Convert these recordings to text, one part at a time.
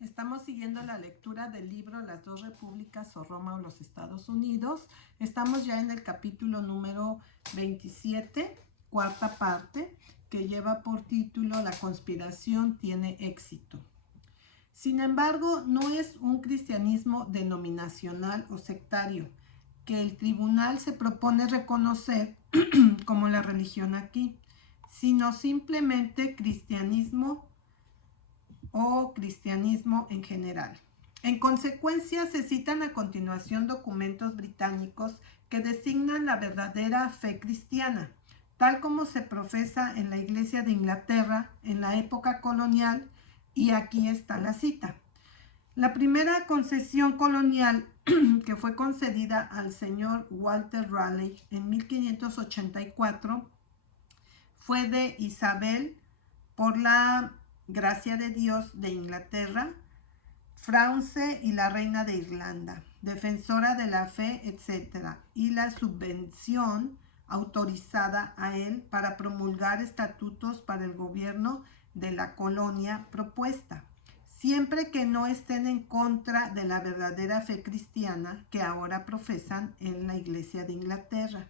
Estamos siguiendo la lectura del libro Las dos repúblicas o Roma o los Estados Unidos. Estamos ya en el capítulo número 27, cuarta parte, que lleva por título La conspiración tiene éxito. Sin embargo, no es un cristianismo denominacional o sectario que el tribunal se propone reconocer como la religión aquí, sino simplemente cristianismo o cristianismo en general. En consecuencia, se citan a continuación documentos británicos que designan la verdadera fe cristiana, tal como se profesa en la Iglesia de Inglaterra en la época colonial, y aquí está la cita. La primera concesión colonial que fue concedida al señor Walter Raleigh en 1584 fue de Isabel por la gracia de Dios de Inglaterra, France y la reina de Irlanda, defensora de la fe, etc., y la subvención autorizada a él para promulgar estatutos para el gobierno de la colonia propuesta, siempre que no estén en contra de la verdadera fe cristiana que ahora profesan en la Iglesia de Inglaterra.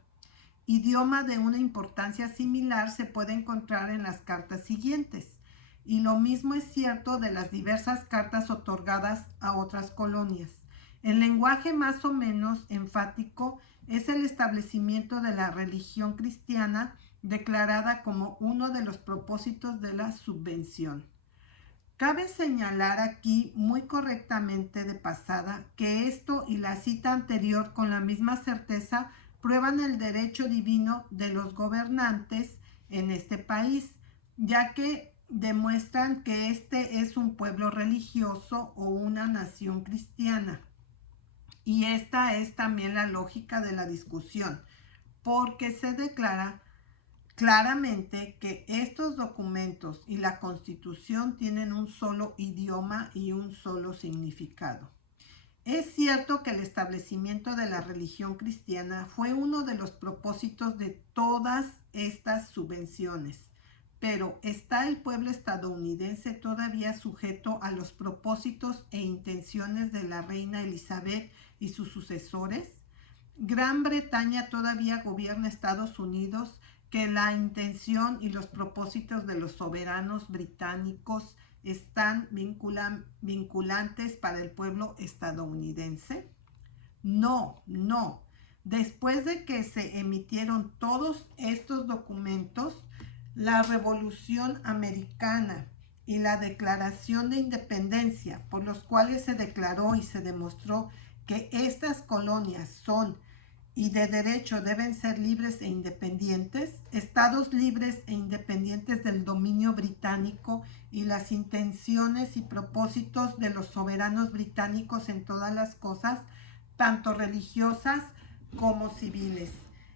Idioma de una importancia similar se puede encontrar en las cartas siguientes, y lo mismo es cierto de las diversas cartas otorgadas a otras colonias. El lenguaje más o menos enfático es el establecimiento de la religión cristiana declarada como uno de los propósitos de la subvención. Cabe señalar aquí muy correctamente de pasada que esto y la cita anterior con la misma certeza prueban el derecho divino de los gobernantes en este país, ya que demuestran que este es un pueblo religioso o una nación cristiana. Y esta es también la lógica de la discusión, porque se declara claramente que estos documentos y la Constitución tienen un solo idioma y un solo significado. Es cierto que el establecimiento de la religión cristiana fue uno de los propósitos de todas estas subvenciones, pero ¿está el pueblo estadounidense todavía sujeto a los propósitos e intenciones de la reina Elizabeth y sus sucesores? Gran Bretaña todavía gobierna Estados Unidos, que la intención y los propósitos de los soberanos británicos están vinculantes para el pueblo estadounidense? No, no. Después de que se emitieron todos estos documentos, la Revolución Americana y la Declaración de Independencia, por los cuales se declaró y se demostró que estas colonias son y de derecho deben ser libres e independientes, estados libres e independientes del dominio británico y las intenciones y propósitos de los soberanos británicos en todas las cosas, tanto religiosas como civiles.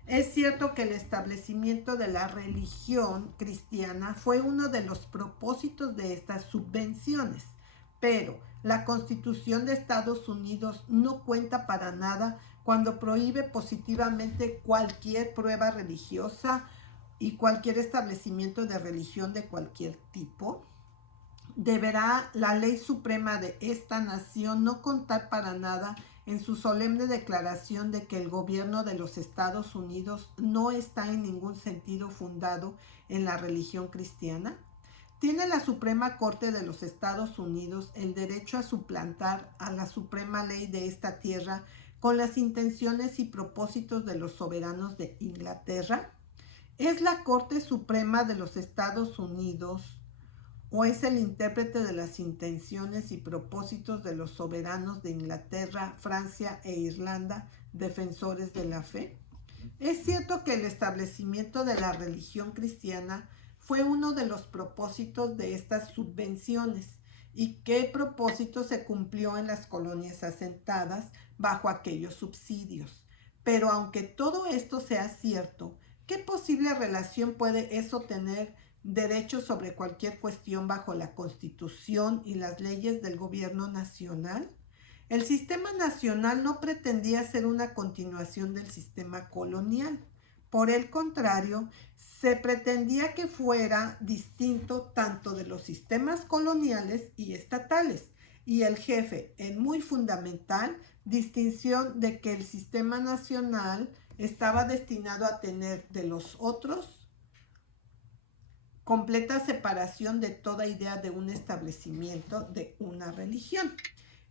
Es cierto que el establecimiento de la religión cristiana fue uno de los propósitos de estas subvenciones, pero la Constitución de Estados Unidos no cuenta para nada cuando prohíbe positivamente cualquier prueba religiosa y cualquier establecimiento de religión de cualquier tipo. Deberá la ley suprema de esta nación no contar para nada en su solemne declaración de que el gobierno de los Estados Unidos no está en ningún sentido fundado en la religión cristiana. ¿Tiene la Suprema Corte de los Estados Unidos el derecho a suplantar a la suprema ley de esta tierra con las intenciones y propósitos de los soberanos de Inglaterra? ¿Es la Corte Suprema de los Estados Unidos o es el intérprete de las intenciones y propósitos de los soberanos de Inglaterra, Francia e Irlanda, defensores de la fe? Es cierto que el establecimiento de la religión cristiana fue uno de los propósitos de estas subvenciones, y qué propósito se cumplió en las colonias asentadas bajo aquellos subsidios. Pero aunque todo esto sea cierto, ¿qué posible relación puede eso tener derechos sobre cualquier cuestión bajo la Constitución y las leyes del gobierno nacional? El sistema nacional no pretendía ser una continuación del sistema colonial. Por el contrario, se pretendía que fuera distinto tanto de los sistemas coloniales y estatales. y el jefe, en muy fundamental distinción de que el sistema nacional estaba destinado a tener de los otros completa separación de toda idea de un establecimiento de una religión.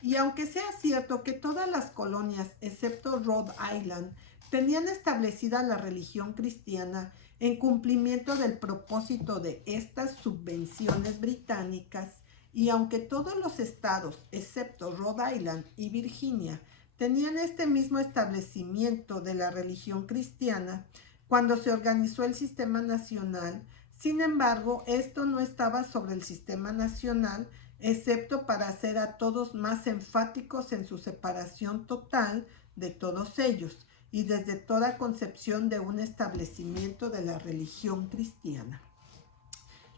Y aunque sea cierto que todas las colonias, excepto Rhode Island, tenían establecida la religión cristiana en cumplimiento del propósito de estas subvenciones británicas, y aunque todos los estados, excepto Rhode Island y Virginia, tenían este mismo establecimiento de la religión cristiana, cuando se organizó el sistema nacional, sin embargo, esto no estaba sobre el sistema nacional, excepto para hacer a todos más enfáticos en su separación total de todos ellos y desde toda concepción de un establecimiento de la religión cristiana.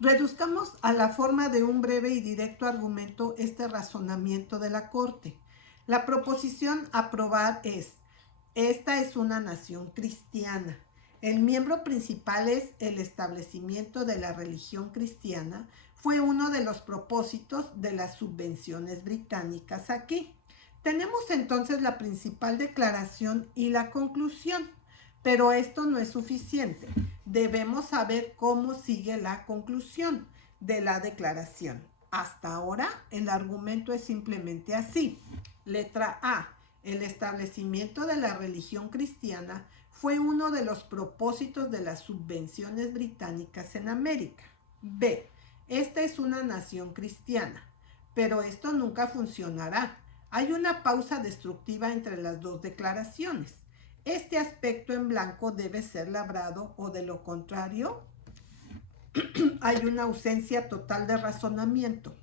Reduzcamos a la forma de un breve y directo argumento este razonamiento de la Corte. La proposición a probar es: esta es una nación cristiana. El miembro principal es el establecimiento de la religión cristiana. Fue uno de los propósitos de las subvenciones británicas aquí. Tenemos entonces la principal declaración y la conclusión, pero esto no es suficiente. Debemos saber cómo sigue la conclusión de la declaración. Hasta ahora, el argumento es simplemente así. Letra A. El establecimiento de la religión cristiana fue uno de los propósitos de las subvenciones británicas en América. B. Esta es una nación cristiana, pero esto nunca funcionará. Hay una pausa destructiva entre las dos declaraciones. Este aspecto en blanco debe ser labrado o de lo contrario hay una ausencia total de razonamiento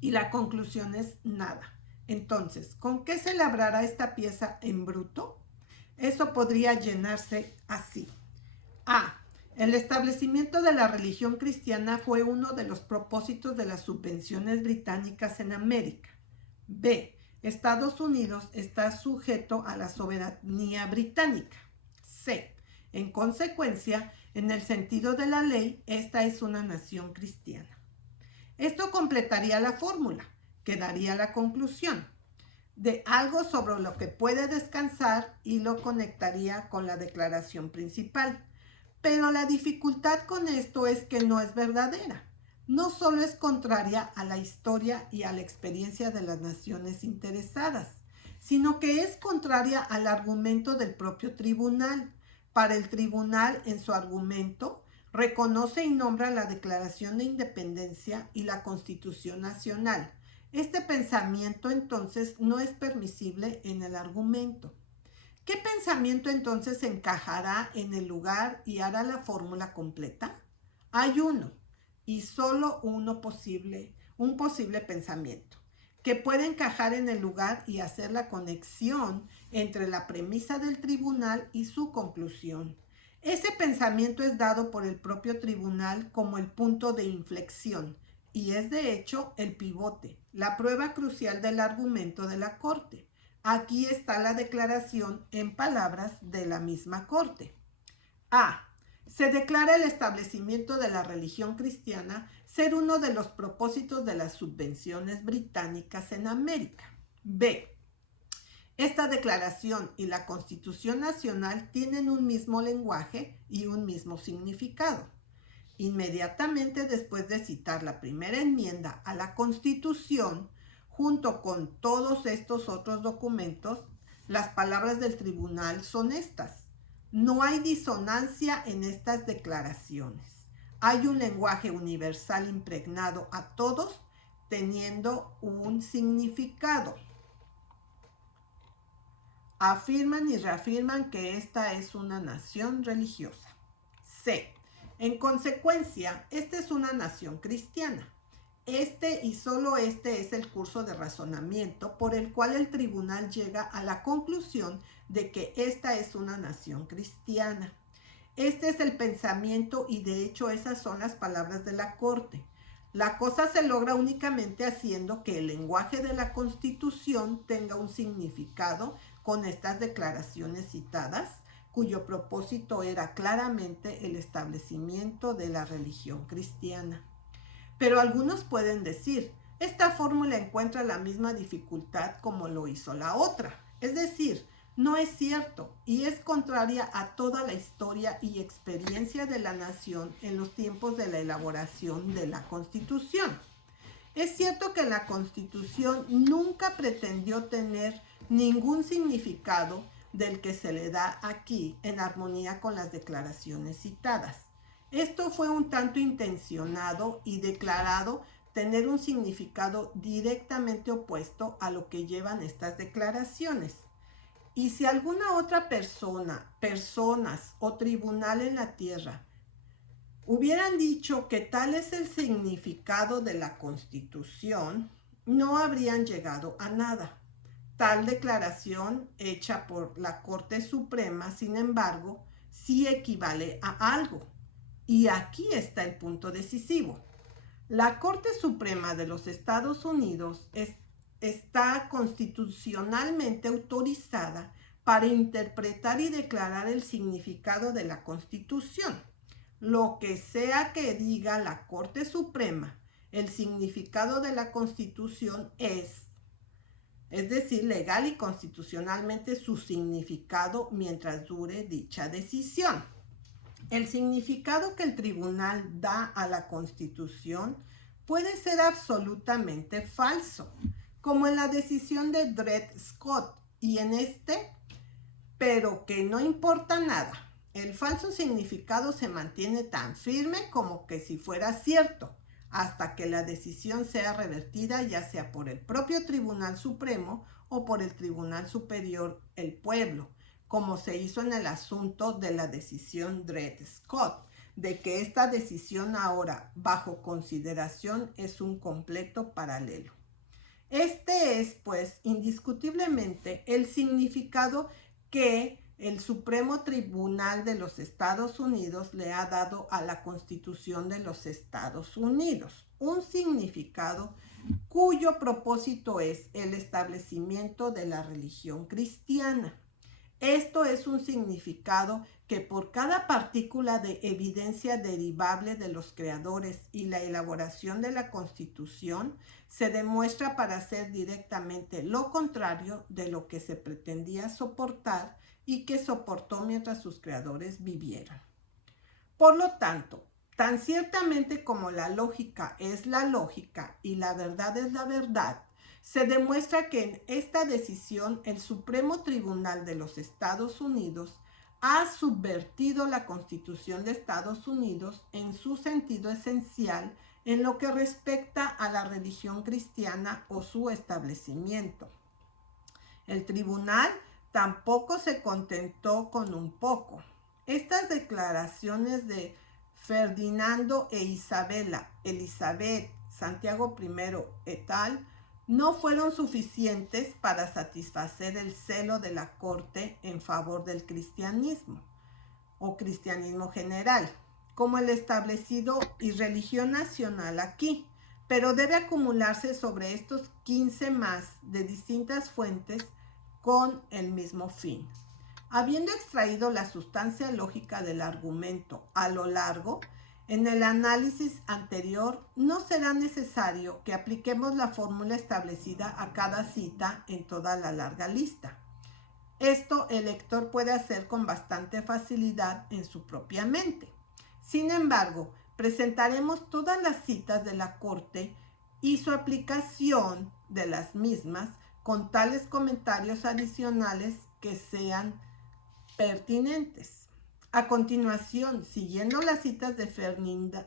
y la conclusión es nada. Entonces, ¿con qué se labrará esta pieza en bruto? Eso podría llenarse así. A. El establecimiento de la religión cristiana fue uno de los propósitos de las subvenciones británicas en América. B. Estados Unidos está sujeto a la soberanía británica. C. En consecuencia, en el sentido de la ley, esta es una nación cristiana. Esto completaría la fórmula, que daría la conclusión de algo sobre lo que puede descansar y lo conectaría con la declaración principal. Pero la dificultad con esto es que no es verdadera. No solo es contraria a la historia y a la experiencia de las naciones interesadas, sino que es contraria al argumento del propio tribunal. Para el tribunal, en su argumento, reconoce y nombra la Declaración de Independencia y la Constitución Nacional. Este pensamiento entonces no es permisible en el argumento. ¿Qué pensamiento entonces encajará en el lugar y hará la fórmula completa? Hay uno, y solo un posible pensamiento, que puede encajar en el lugar y hacer la conexión entre la premisa del tribunal y su conclusión. Ese pensamiento es dado por el propio tribunal como el punto de inflexión, y es de hecho el pivote, la prueba crucial del argumento de la Corte. Aquí está la declaración en palabras de la misma Corte. A. Se declara el establecimiento de la religión cristiana ser uno de los propósitos de las subvenciones británicas en América. B. Esta declaración y la Constitución Nacional tienen un mismo lenguaje y un mismo significado. Inmediatamente después de citar la primera enmienda a la Constitución, junto con todos estos otros documentos, las palabras del tribunal son estas. No hay disonancia en estas declaraciones. Hay un lenguaje universal impregnado a todos, teniendo un significado. Afirman y reafirman que esta es una nación religiosa. C. En consecuencia, esta es una nación cristiana. Este y solo este es el curso de razonamiento por el cual el tribunal llega a la conclusión de que esta es una nación cristiana. Este es el pensamiento y de hecho esas son las palabras de la Corte. La cosa se logra únicamente haciendo que el lenguaje de la Constitución tenga un significado con estas declaraciones citadas, cuyo propósito era claramente el establecimiento de la religión cristiana. Pero algunos pueden decir, esta fórmula encuentra la misma dificultad como lo hizo la otra. Es decir, no es cierto y es contraria a toda la historia y experiencia de la nación en los tiempos de la elaboración de la Constitución. Es cierto que la Constitución nunca pretendió tener ningún significado del que se le da aquí en armonía con las declaraciones citadas. Esto fue un tanto intencionado y declarado tener un significado directamente opuesto a lo que llevan estas declaraciones. Y si alguna otra persona, personas o tribunal en la tierra hubieran dicho que tal es el significado de la Constitución, no habrían llegado a nada. Tal declaración hecha por la Corte Suprema, sin embargo, sí equivale a algo. Y aquí está el punto decisivo. La Corte Suprema de los Estados Unidos está constitucionalmente autorizada para interpretar y declarar el significado de la Constitución. Lo que sea que diga la Corte Suprema, el significado de la Constitución es decir, legal y constitucionalmente su significado mientras dure dicha decisión. El significado que el tribunal da a la Constitución puede ser absolutamente falso, como en la decisión de Dred Scott y en pero que no importa nada. El falso significado se mantiene tan firme como que si fuera cierto, hasta que la decisión sea revertida ya sea por el propio Tribunal Supremo o por el Tribunal Superior, el pueblo, como se hizo en el asunto de la decisión Dred Scott, de que esta decisión ahora bajo consideración es un completo paralelo. Este es, pues, indiscutiblemente el significado que el Supremo Tribunal de los Estados Unidos le ha dado a la Constitución de los Estados Unidos, un significado cuyo propósito es el establecimiento de la religión cristiana. Esto es un significado que por cada partícula de evidencia derivable de los creadores y la elaboración de la Constitución se demuestra para ser directamente lo contrario de lo que se pretendía soportar y que soportó mientras sus creadores vivieron. Por lo tanto, tan ciertamente como la lógica es la lógica y la verdad es la verdad, se demuestra que en esta decisión el Supremo Tribunal de los Estados Unidos ha subvertido la Constitución de Estados Unidos en su sentido esencial en lo que respecta a la religión cristiana o su establecimiento. El tribunal tampoco se contentó con un poco. Estas declaraciones de Ferdinando e Isabela, Elizabeth, Santiago I et al., no fueron suficientes para satisfacer el celo de la Corte en favor del cristianismo o cristianismo general, como el establecido y religión nacional aquí, pero debe acumularse sobre estos 15 más de distintas fuentes con el mismo fin. Habiendo extraído la sustancia lógica del argumento a lo largo, en el análisis anterior no será necesario que apliquemos la fórmula establecida a cada cita en toda la larga lista. Esto el lector puede hacer con bastante facilidad en su propia mente. Sin embargo, presentaremos todas las citas de la Corte y su aplicación de las mismas con tales comentarios adicionales que sean pertinentes. A continuación, siguiendo las citas de Ferdinand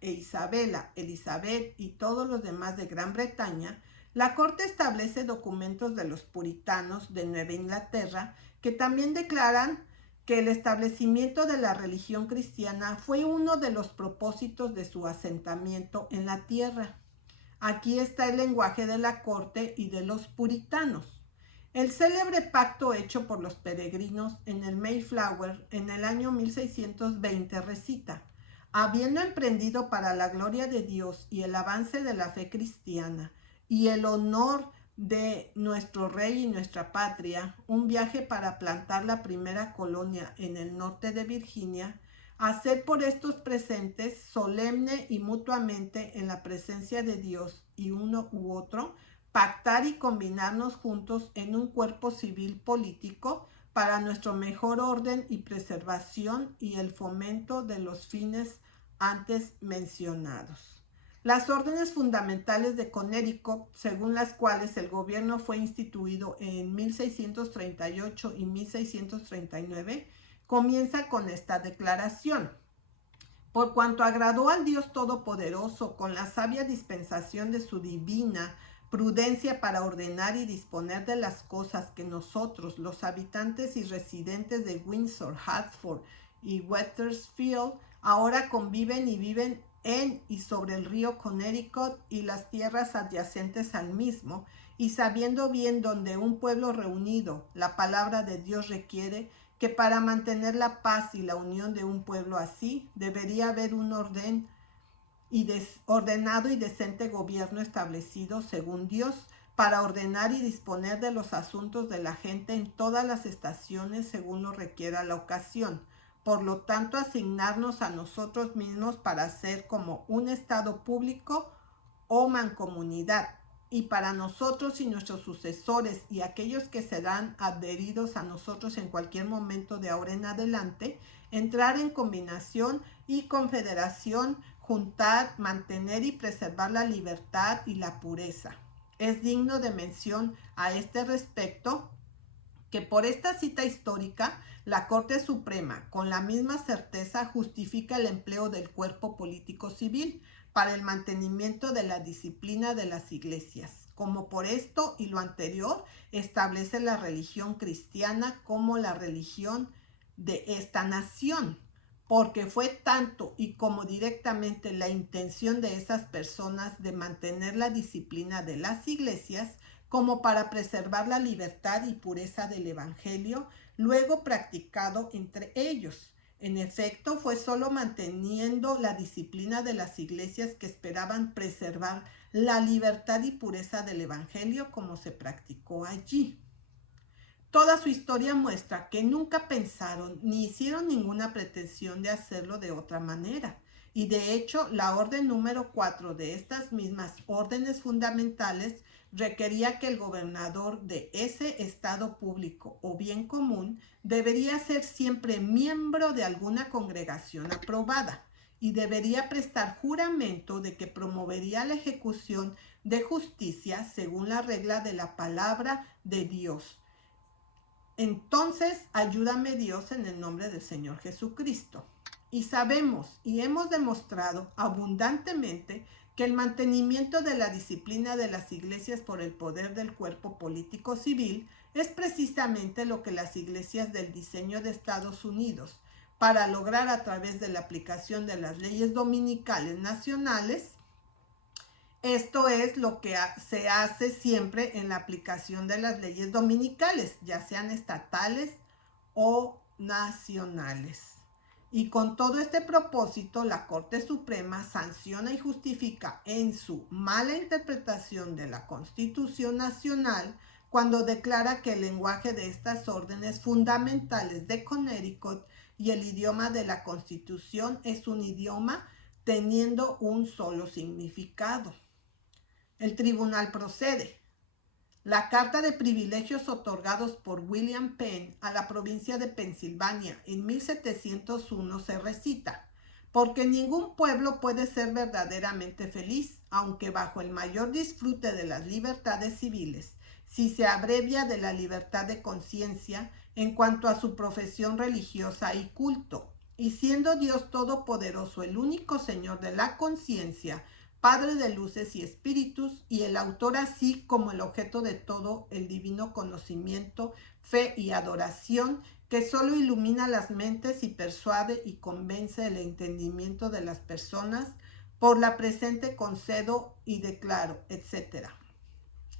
e Isabela, Elizabeth y todos los demás de Gran Bretaña, la Corte establece documentos de los puritanos de Nueva Inglaterra que también declaran que el establecimiento de la religión cristiana fue uno de los propósitos de su asentamiento en la tierra. Aquí está el lenguaje de la Corte y de los puritanos. El célebre pacto hecho por los peregrinos en el Mayflower en el año 1620 recita: habiendo emprendido para la gloria de Dios y el avance de la fe cristiana y el honor de nuestro rey y nuestra patria, un viaje para plantar la primera colonia en el norte de Virginia, hacer por estos presentes solemne y mutuamente en la presencia de Dios y uno u otro, pactar y combinarnos juntos en un cuerpo civil político para nuestro mejor orden y preservación y el fomento de los fines antes mencionados. Las órdenes fundamentales de Connecticut, según las cuales el gobierno fue instituido en 1638 y 1639, comienza con esta declaración: por cuanto agradó al Dios Todopoderoso con la sabia dispensación de su divina prudencia para ordenar y disponer de las cosas que nosotros, los habitantes y residentes de Windsor, Hartford y Wethersfield, ahora conviven y viven en y sobre el río Connecticut y las tierras adyacentes al mismo, y sabiendo bien donde un pueblo reunido la palabra de Dios requiere, que para mantener la paz y la unión de un pueblo así, debería haber un ordenado y decente gobierno establecido según Dios, para ordenar y disponer de los asuntos de la gente en todas las estaciones según lo requiera la ocasión. Por lo tanto, asignarnos a nosotros mismos para ser como un estado público o mancomunidad, y para nosotros y nuestros sucesores y aquellos que serán adheridos a nosotros en cualquier momento de ahora en adelante, entrar en combinación y confederación, juntar, mantener y preservar la libertad y la pureza. Es digno de mención a este respecto que por esta cita histórica, la Corte Suprema, con la misma certeza, justifica el empleo del cuerpo político civil para el mantenimiento de la disciplina de las iglesias, como por esto y lo anterior establece la religión cristiana como la religión de esta nación, porque fue tanto y como directamente la intención de esas personas de mantener la disciplina de las iglesias, como para preservar la libertad y pureza del Evangelio, luego practicado entre ellos. En efecto, fue solo manteniendo la disciplina de las iglesias que esperaban preservar la libertad y pureza del Evangelio como se practicó allí. Toda su historia muestra que nunca pensaron ni hicieron ninguna pretensión de hacerlo de otra manera. Y de hecho, la orden número 4 de estas mismas órdenes fundamentales requería que el gobernador de ese estado público o bien común debería ser siempre miembro de alguna congregación aprobada y debería prestar juramento de que promovería la ejecución de justicia según la regla de la palabra de Dios. Entonces, ayúdame Dios en el nombre del Señor Jesucristo. Y sabemos y hemos demostrado abundantemente que el mantenimiento de la disciplina de las iglesias por el poder del cuerpo político civil es precisamente lo que las iglesias del diseño de Estados Unidos, para lograr a través de la aplicación de las leyes dominicales nacionales, esto es lo que se hace siempre en la aplicación de las leyes dominicales, ya sean estatales o nacionales. Y con todo este propósito, la Corte Suprema sanciona y justifica en su mala interpretación de la Constitución Nacional cuando declara que el lenguaje de estas órdenes fundamentales de Connecticut y el idioma de la Constitución es un idioma teniendo un solo significado. El tribunal procede. La carta de privilegios otorgados por William Penn a la provincia de Pensilvania en 1701 se recita: porque ningún pueblo puede ser verdaderamente feliz, aunque bajo el mayor disfrute de las libertades civiles, si se abrevia de la libertad de conciencia en cuanto a su profesión religiosa y culto, y siendo Dios Todopoderoso el único Señor de la conciencia, Padre de luces y espíritus, y el autor así como el objeto de todo el divino conocimiento, fe y adoración, que solo ilumina las mentes y persuade y convence el entendimiento de las personas, por la presente concedo y declaro, etc.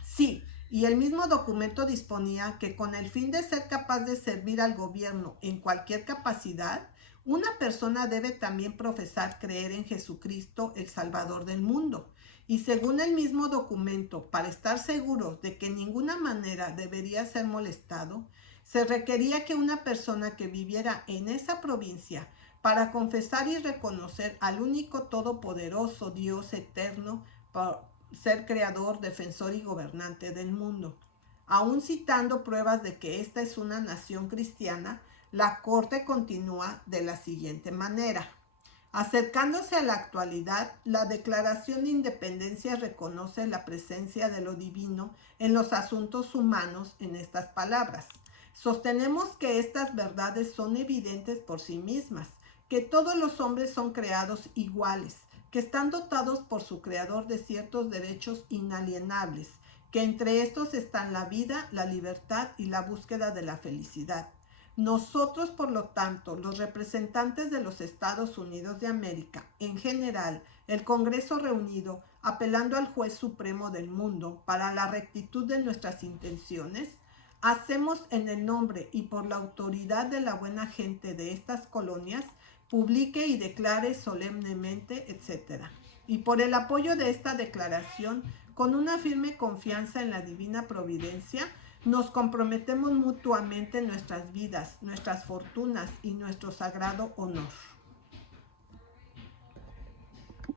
Sí, y el mismo documento disponía que con el fin de ser capaz de servir al gobierno en cualquier capacidad, una persona debe también profesar creer en Jesucristo, el Salvador del mundo. Y según el mismo documento, para estar seguros de que en ninguna manera debería ser molestado, se requería que una persona que viviera en esa provincia para confesar y reconocer al único todopoderoso Dios eterno, por ser creador, defensor y gobernante del mundo. Aún citando pruebas de que esta es una nación cristiana, la Corte continúa de la siguiente manera. Acercándose a la actualidad, la Declaración de Independencia reconoce la presencia de lo divino en los asuntos humanos en estas palabras. Sostenemos que estas verdades son evidentes por sí mismas, que todos los hombres son creados iguales, que están dotados por su creador de ciertos derechos inalienables, que entre estos están la vida, la libertad y la búsqueda de la felicidad. Nosotros, por lo tanto, los representantes de los Estados Unidos de América, en general, el Congreso reunido, apelando al Juez Supremo del mundo para la rectitud de nuestras intenciones, hacemos en el nombre y por la autoridad de la buena gente de estas colonias, publique y declare solemnemente, etc. Y por el apoyo de esta declaración, con una firme confianza en la divina providencia, nos comprometemos mutuamente en nuestras vidas, nuestras fortunas y nuestro sagrado honor.